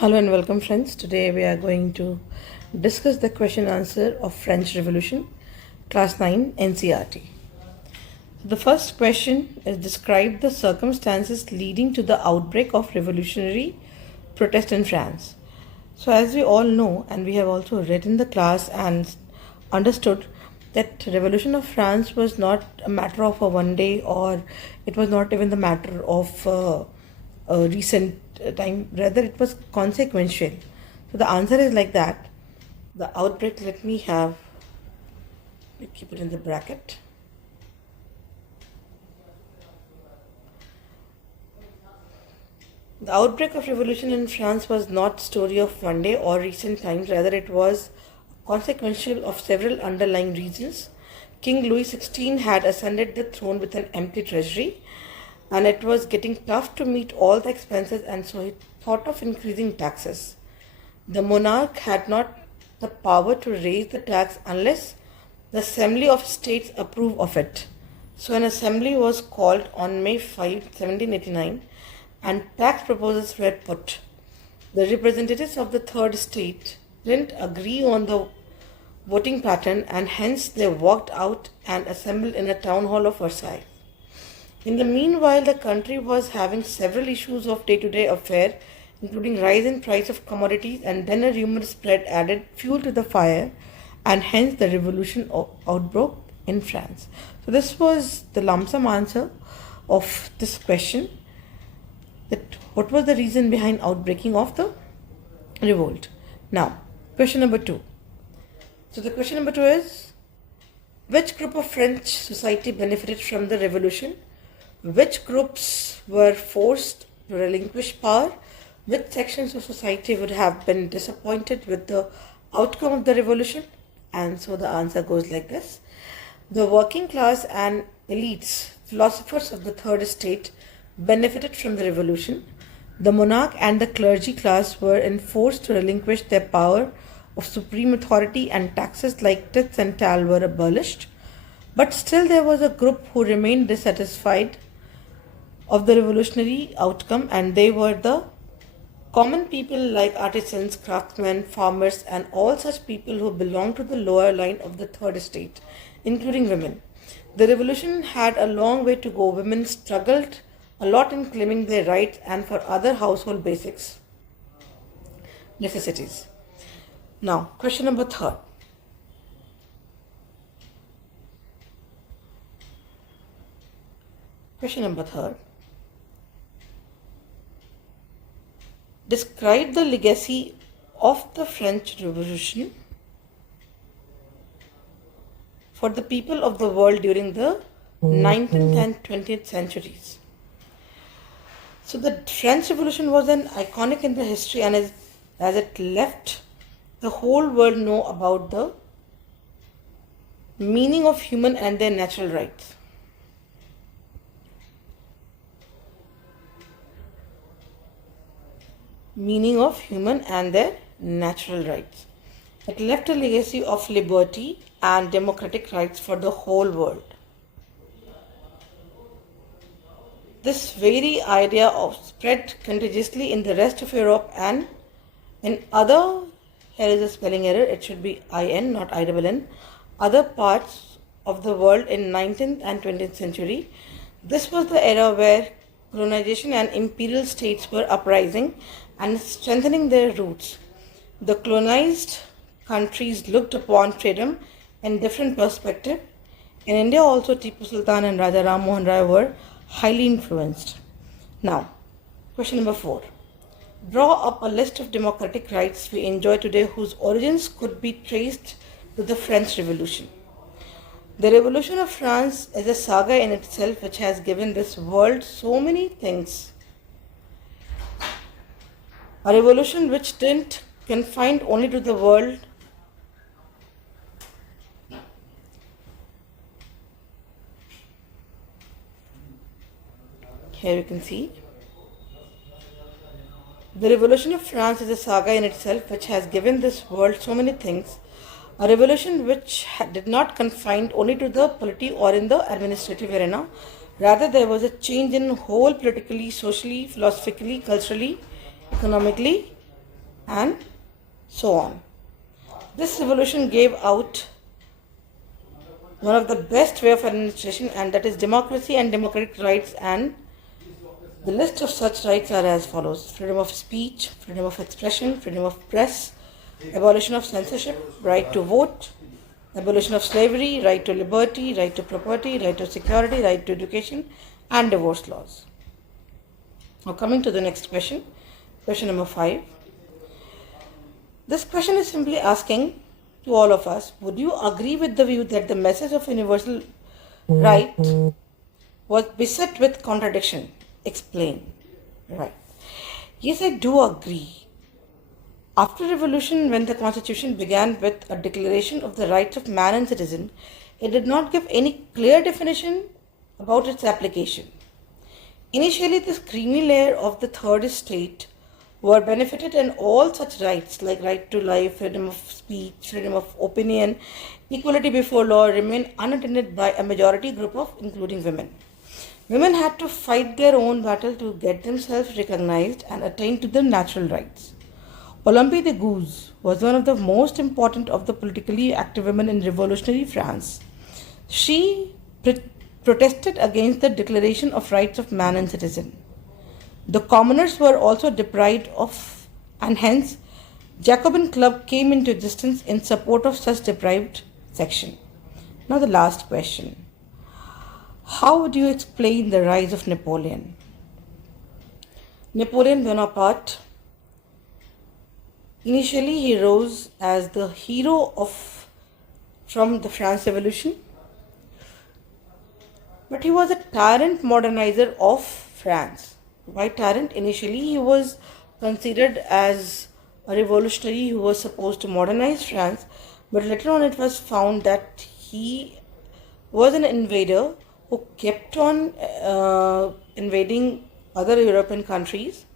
Hello and welcome, friends. Today we are going to discuss the question answer of French Revolution, Class 9 NCRT. The first question is describe the circumstances leading to the outbreak of revolutionary protest in France. So, as we all know, and we have also read in the class and understood that revolution of France was not a matter of a one day, or it was not even the matter of a recent time. Rather, it was consequential. So the answer is like that. The outbreak. Let me keep it in the bracket. The outbreak of revolution in France was not story of one day or recent times. Rather, it was consequential of several underlying reasons. King Louis XVI had ascended the throne with an empty treasury, and it was getting tough to meet all the expenses, and so he thought of increasing taxes. The monarch had not the power to raise the tax unless the Assembly of States approved of it. So an assembly was called on May 5, 1789, and tax proposals were put. The representatives of the third estate didn't agree on the voting pattern, and hence they walked out and assembled in a town hall of Versailles. In the meanwhile, the country was having several issues of day-to-day affair, including rise in price of commodities, and then a rumor spread added fuel to the fire, and hence the revolution outbroke in France. So this was the lump sum answer of this question, that what was the reason behind outbreaking of the revolt. Now, question number 2. So the question number 2 is, which group of French society benefited from the revolution? Which groups were forced to relinquish power? Which sections of society would have been disappointed with the outcome of the revolution? And so the answer goes like this. The working class and elites, philosophers of the third estate, benefited from the revolution. The monarch and the clergy class were enforced to relinquish their power of supreme authority, and taxes like tithes and tal were abolished. But still there was a group who remained dissatisfied of the revolutionary outcome, and they were the common people like artisans, craftsmen, farmers, and all such people who belonged to the lower line of the third estate, including women. The revolution had a long way to go. Women struggled a lot in claiming their rights and for other household basics necessities. Now, question number 3. Question number 3. Describe the legacy of the French Revolution for the people of the world during the 19th and 20th centuries. So the French Revolution was an iconic in the history, and as it left the whole world know about the meaning of human and their natural rights. Meaning of human and their natural rights. It left a legacy of liberty and democratic rights for the whole world. This very idea of spread contagiously in the rest of Europe and in other, here is a spelling error, it should be IN, not INN, other parts of the world in 19th and 20th century. This was the era where colonization and imperial states were uprising and strengthening their roots. The colonized countries looked upon freedom in different perspective. In India also, Tipu Sultan and Raja Ram Mohan Rai were highly influenced. Now, question number 4. Draw up a list of democratic rights we enjoy today whose origins could be traced to the French Revolution. The Revolution of France is a saga in itself which has given this world so many things. A revolution which didn't confine only to the world, here you can see, the Revolution of France is a saga in itself which has given this world so many things. A revolution which did not confine only to the polity or in the administrative arena. Rather, there was a change in whole politically, socially, philosophically, culturally, economically, and so on. This revolution gave out one of the best way of administration, and that is democracy and democratic rights, and the list of such rights are as follows: freedom of speech, freedom of expression, freedom of press, abolition of censorship, right to vote, abolition of slavery, right to liberty, right to property, right to security, right to education, and divorce laws. Now coming to the next question, question number 5. This question is simply asking to all of us, would you agree with the view that the message of universal right was beset with contradiction? Explain. Right. Yes, I do agree. After revolution, when the constitution began with a declaration of the rights of man and citizen, it did not give any clear definition about its application. Initially, this creamy layer of the third estate were benefited, and all such rights like right to life, freedom of speech, freedom of opinion, equality before law remained unattended by a majority group of including women. Women had to fight their own battle to get themselves recognized and attain to their natural rights. Olympe de Gouges was one of the most important of the politically active women in revolutionary France. She protested against the Declaration of Rights of Man and Citizen. The commoners were also deprived of, and hence Jacobin Club came into existence in support of such deprived section. Now the last question. How would you explain the rise of Napoleon? Napoleon Bonaparte, initially he rose as the hero from the France Revolution, but he was a tyrant modernizer of France. Why tyrant? Initially he was considered as a revolutionary who was supposed to modernize France, but later on it was found that he was an invader who kept on invading other European countries,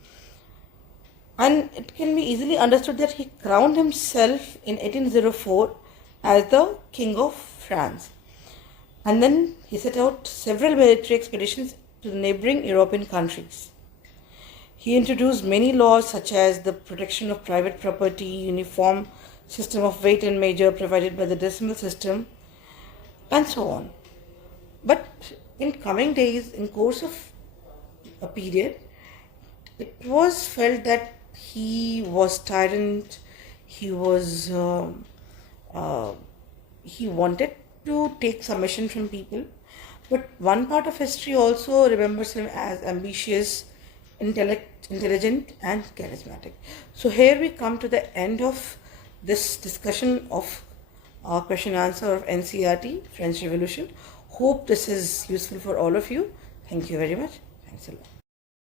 and it can be easily understood that he crowned himself in 1804 as the King of France, and then he set out several military expeditions to the neighboring European countries. He introduced many laws such as the protection of private property, uniform system of weight and measure provided by the decimal system, and so on. But in coming days, in course of a period, it was felt that he was tyrant, he wanted to take submission from people, but one part of history also remembers him as ambitious, intelligent and charismatic. So here we come to the end of this discussion of question answer of NCERT French Revolution. Hope this is useful for all of you. Thank you very much. Thanks a lot.